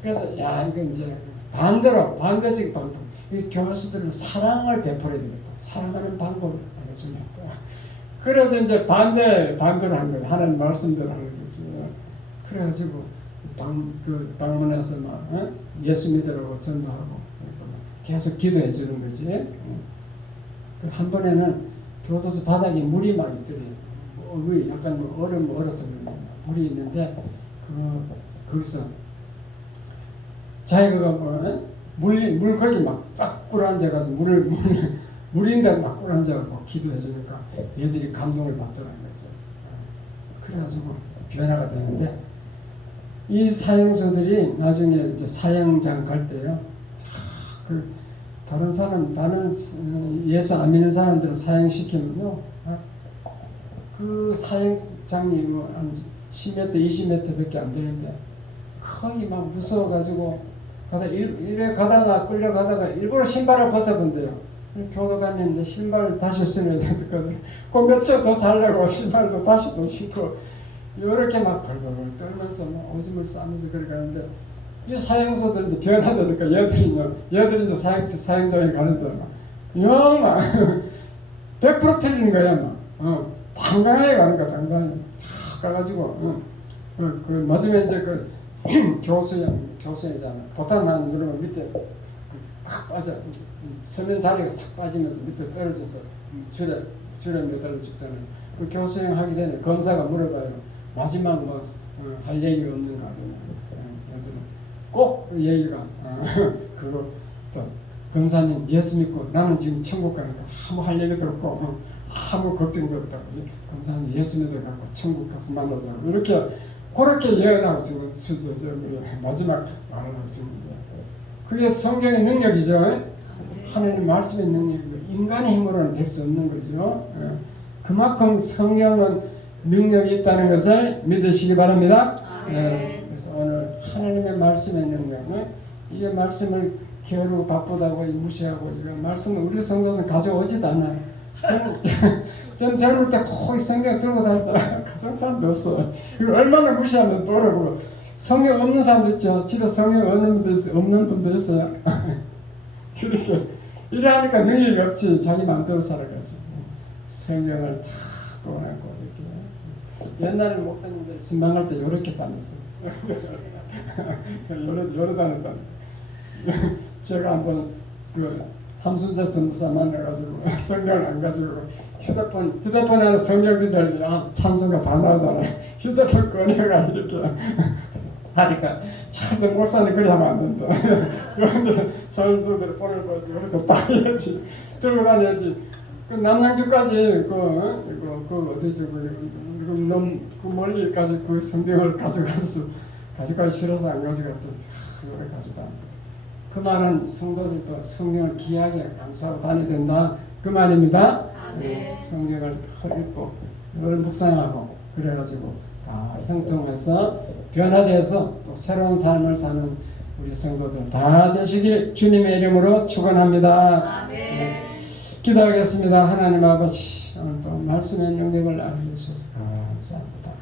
그래서 야 이거 이제 반대적 방법. 이 교수들은 사랑을 베풀어야 되겠다. 사랑하는 방법을 알려주겠다. 그래서 이제 반대로 한 거예요. 하나님 말씀대로 하는 거죠. 그래가지고 방문해서 막 예수 믿으라고 전도하고 계속 기도해 주는 거지. 한 번에는 교도소 바닥에 물이 막 있더래요. 약간 얼어서 그런지 물이 있는데 거기서 자기가 물 거기 막 딱 꿇어앉아가지고 물인데 막 꿇어앉아가지고 기도해 주니까 얘들이 감동을 받더라는 거죠. 그래가지고 변화가 되는데 이 사형수들이 나중에 이제 사형장 갈 때요. 다른 예수 안 믿는 사람들을 사형시키면요. 그 사형장이 한 10m, 20m밖에 안 되는데 거기 막 무서워가지고 가다가 끌려가다가 일부러 신발을 벗어본대요. 교도관님인데 신발을 다시 신어야 되거든요. 그 몇 초 더 살려고 신발도 다시 또 신고 이렇게 막 벌벌 떨면서 막 오줌을 싸면서 그래 가는데 이 사형수들 이제 변화되니까 얘들이 이제 사형장에 가는데 막 100% 틀리는 거야 막 당당하게 가는 거야. 당당하게 쫙 가가지고 그 마지막에 이제 그 교수이잖아. 보탄 난 누르면 밑에 팍 빠져 서는 자리가 싹 빠지면서 밑에 떨어져서 줄에 매달려 죽잖아요. 그 교수형 하기 전에 검사가 물어봐요. 마지막 뭐 할 얘기가 없는가 그러면 얘들은 꼭 그 얘기가 그거 또 검사님 예수 믿고 나는 지금 천국 가니까 아무 할 얘기도 없고 아무 걱정도 없다고 검사님 예수 믿어갖고 천국 가서 만나자고 이렇게 그렇게 예언하고 지금 마지막 말을 하고 있는 거예요. 그게 성경의 능력이죠. 하나님 말씀의 능력이고 인간의 힘으로는 될 수 없는 거죠. 그만큼 성경은 능력이 있다는 것을 믿으시기 바랍니다. 그래서 오늘 하나님의 말씀의 능력은 이게 말씀을 게으르고 바쁘다고 무시하고 이런 말씀을 우리 성도는 가져오지도 않아요. 저는 젊을 때 거의 성경 들고 다녔다가 가정 사람도 없어. 이거 얼마나 무시하면 또 어려워. 성경 없는 사람도 있죠. 집에 성경 없는 분도 있어요. 그렇게 이래 하니까 능력이 없지. 자기 마음대로 살아가지. 성경을 다 꺼내고 이렇게. 옛날에 목사님들 신방할 때 이렇게 다녔어요. 요래 다녔다. 제가 한번 그 함순자 전도사 만나가지고 성경을 안 가지고 휴대폰에 하나 성경 기자를 찬송가 다 나오잖아요. 휴대폰 꺼내가 이렇게 하니까 차도 목사님 그래 하면 안 된다. 그런데 성도들 폰을 보지 그렇게 다 해야지. 들고 다녀야지. 그 남양주까지 그 어디지 그 멀리까지 그 성경을 가져가기 싫어서 안 가져갔더니 그걸 가져다. 그 말은 성도들도 성경을 귀하게 감수하고 다녀야 된다. 그 말입니다. 네, 성경을 읽고 늘 묵상하고 그래가지고 다 형통해서 변화되어서 또 새로운 삶을 사는 우리 성도들 다 되시길 주님의 이름으로 축원합니다. 네, 기도하겠습니다. 하나님 아버지 오늘 또 말씀의 능력을 알려주셔서 감사합니다.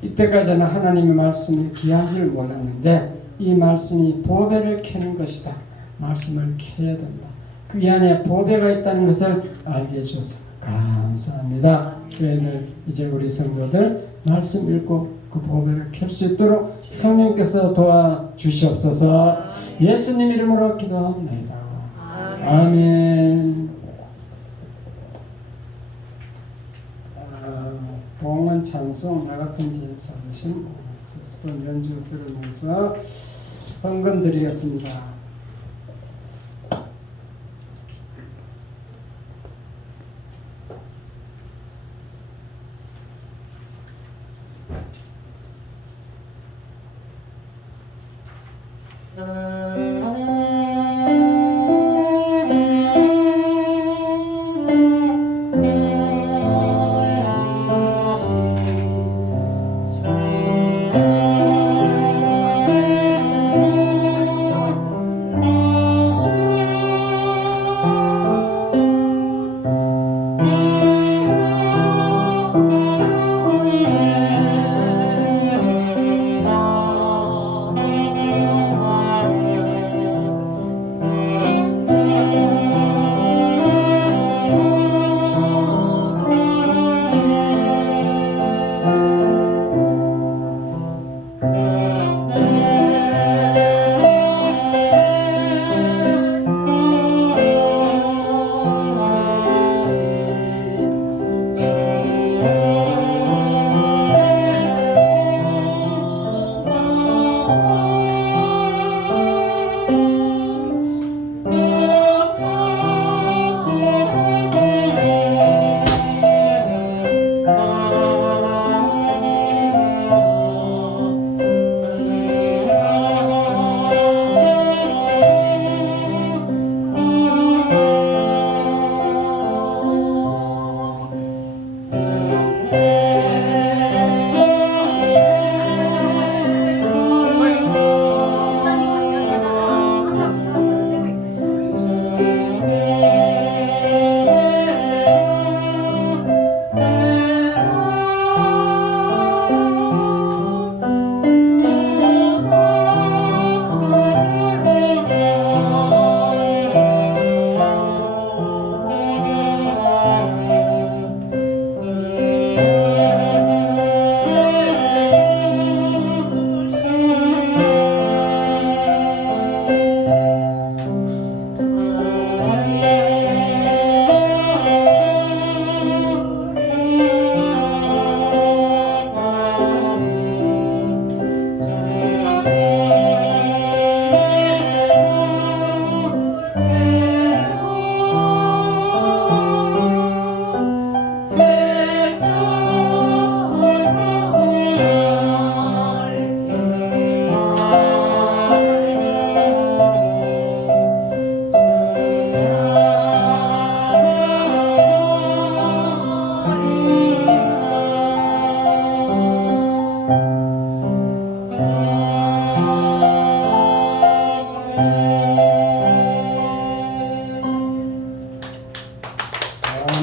이때까지는 하나님의 말씀이 귀한 줄 몰랐는데 이 말씀이 보배를 캐는 것이다. 말씀을 캐야 된다. 그 안에 보배가 있다는 것을 알게 해주셔서 감사합니다. 저희는 이제 우리 성도들 말씀 읽고 그 보배를 캘 수 있도록 성령께서 도와주시옵소서. 예수님 이름으로 기도합니다. 아멘. 봉헌 찬송 나 같은 지에서 하신 색소폰 연주 들으면서 헌금 드리겠습니다.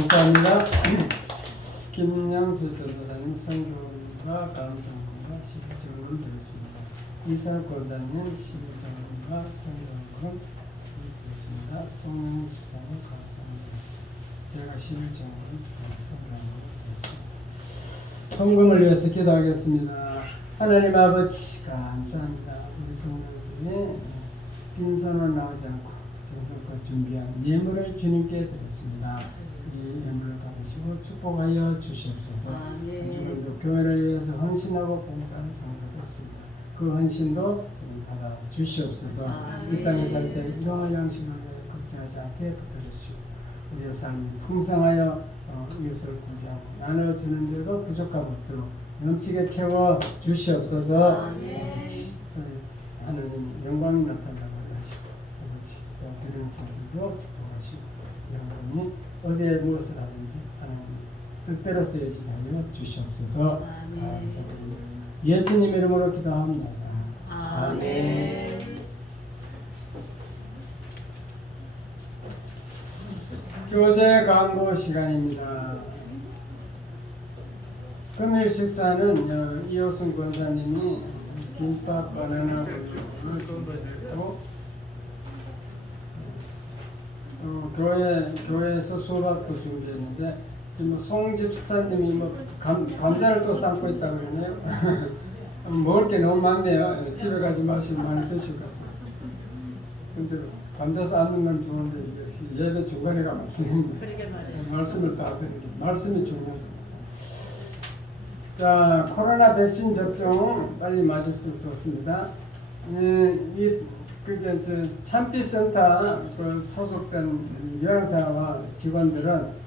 감사합니다. 김양수 전도사님 선교와 감사합니다. 12조를 드렸습니다. 이삭 권사님 12조와 선교를 드렸습니다. 송영 수사님 감사합니다. 제가 11조를 선교를 드렸습니다. 성공을 위해서 기도하겠습니다. 하나님 아버지 감사합니다. 우리 성도님이 빈손으로 나오지 않고 정성껏 준비한 예물을 주님께 드렸습니다. 이 예물을 받으시고 축복하여 주시옵소서. 주님도 교회를 위해서 헌신하고 봉사하는 성도들입니다. 그 헌신도 좀 받아 주시옵소서. 이 땅에 살 때 일용할 양식을 위해 걱정하지 않게 붙들어 주시고 우리의 삶이 풍성하여 이웃을 구제하고 나눠주는데도 부족함 없도록 넘치게 채워 주시옵소서. 하나님 영광이 나타나고 하시고 또 들은 소리도 축복하시고 여러분이 어디에 무엇을 하든지 하나님 뜻대로 쓰여지게 하여 주시옵소서. 감사드립니다. 예수님 이름으로 기도합니다. 아멘. 교제 광고 시간입니다. 금일 식사는 이호순 권사님이 김밥 바나나 또 교회에서 수박도 준비했는데 지금 송 집사님이 감자를 또 삶고 있다 그러네요. 먹을 게 너무 많네요. 집에 가지 마시고 많이 드시고 가세요. 근데 감자 삶는 건 좋은데 예배 중간에 가면 말씀을 다 드리는 말씀이 중요하죠. 자, 코로나 백신 접종 빨리 맞았으면 좋습니다. 그게 참피센터 소속된 요양사와 직원들은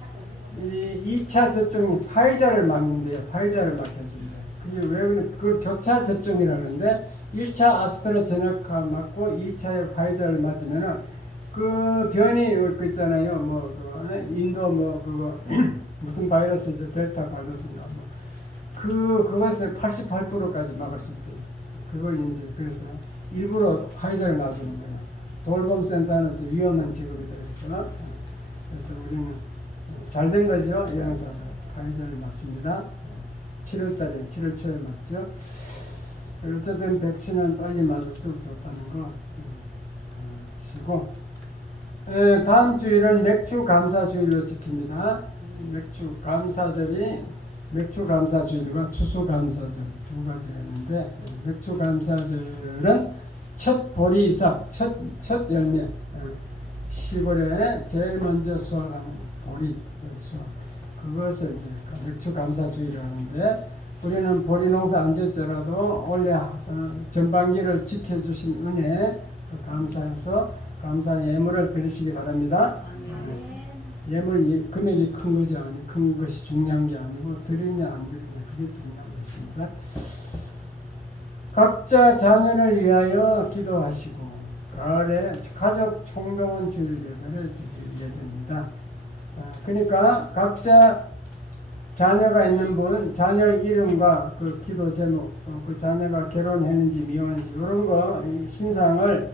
이 2차 접종이 파이자를 맞는데요. 파이자를 맞춰줍니다. 그게 왜 그 교차 접종이라는데 1차 아스트라제네카 맞고 2차에 파이자를 맞으면은 그 변이 그 있잖아요. 인도 그거 무슨 바이러스 델타 바이러스인가 그것을 88%까지 막을 수 있대요. 그걸 이제 그래서 일부러 파이자를 맞는 거예요. 돌봄센터는 좀 위험한 직업이 되어서 그래서 우리는 잘 된 거죠. 요양사 파이자를 맞습니다. 7월달에 7월 초에 맞죠. 어쨌든 백신은 빨리 맞을수록 좋다는 거 아시고 다음 주일은 맥주 감사주일로 지킵니다. 맥주 감사주일과 추수 감사절 두 가지가 있는데 맥주 감사절은 첫 보리 이삭, 첫 열매, 시골에 제일 먼저 수확하는 보리 수확 그것을 이제 맥주 감사주일을 하는데 우리는 보리 농사 안 짓더라도 올해 전반기를 지켜주신 은혜에 감사해서 감사의 예물을 드리시기 바랍니다. 예물 금액이 큰 거지 큰 것이 중요한 게 아니고 드리냐 안 드리냐 그게 중요한 것입니다. 각자 자녀를 위하여 기도하시고 가을에 가족 총동원 주일 예배를 드릴 예정입니다. 그러니까 각자 자녀가 있는 분 자녀 이름과 그 기도 제목 그 자녀가 결혼했는지 미혼했는지 이런 거 신상을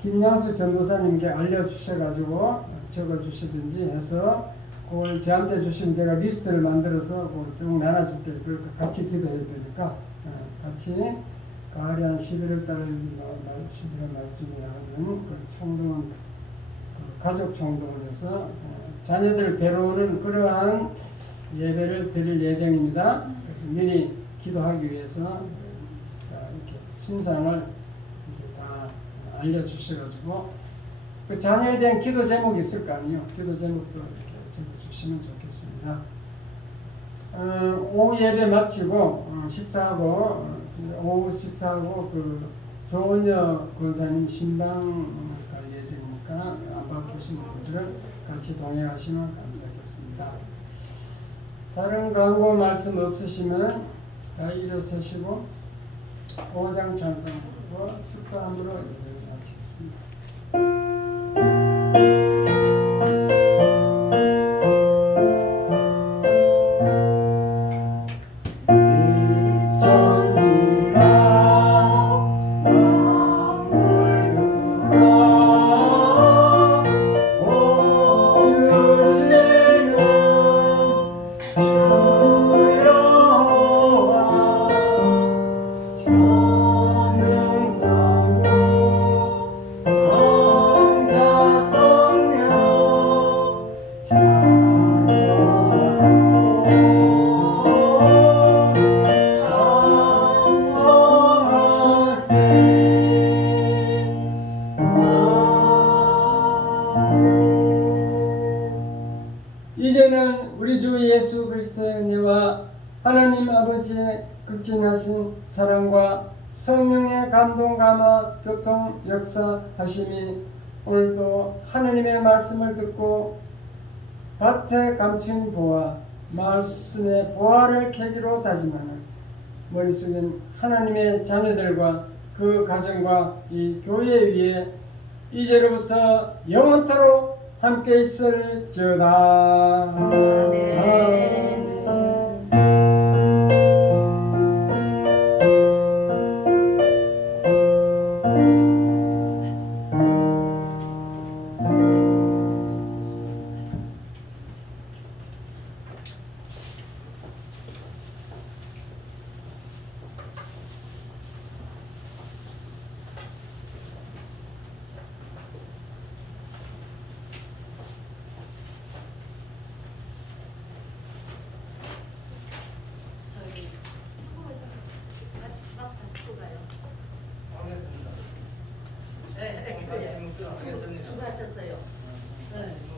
김양수 전도사님께 알려주셔가지고 적어주시든지 해서 그걸 저한테 주시면 제가 리스트를 만들어서 쭉 나눠줄게. 그러니까 같이 기도해야 되니까 같이 가을에 한 11월 달 11월 말쯤에 하는 그 총동원 가족 총동원에서 자녀들 데려오는 그러한 예배를 드릴 예정입니다. 그래서 미리 기도하기 위해서 이렇게 신상을 이렇게 다 알려주셔가지고 그 자녀에 대한 기도 제목이 있을 거 아니에요. 기도 제목도 이렇게 적어주시면 좋겠습니다. 오후 예배 마치고 식사하고 오후 식사하고 그 조은여 권사님 신방 갈 예정이니까 안 바쁘신 분들은 같이 동행하시면 감사하겠습니다. 다른 광고 말씀 없으시면 다 일어서시고 5장 찬송 부르고 축도함으로 예배를 마치겠습니다. 주시는 이제는 우리 주 예수 그리스도의 은혜와 하나님 아버지의 극진하신 사랑과 성령의 감동 감화 교통 역사하심이 오늘도 하나님의 말씀을 듣고 밭에 감춘 보화 말씀의 보화를 계기로 다짐하는 머릿속엔 하나님의 자녀들과 그 가정과 이 교회 위에 이제로부터 영원토록 함께 있을지어다. 아멘. 저희 같이 수박 담고 가요. 네, 수고하셨어요. 네.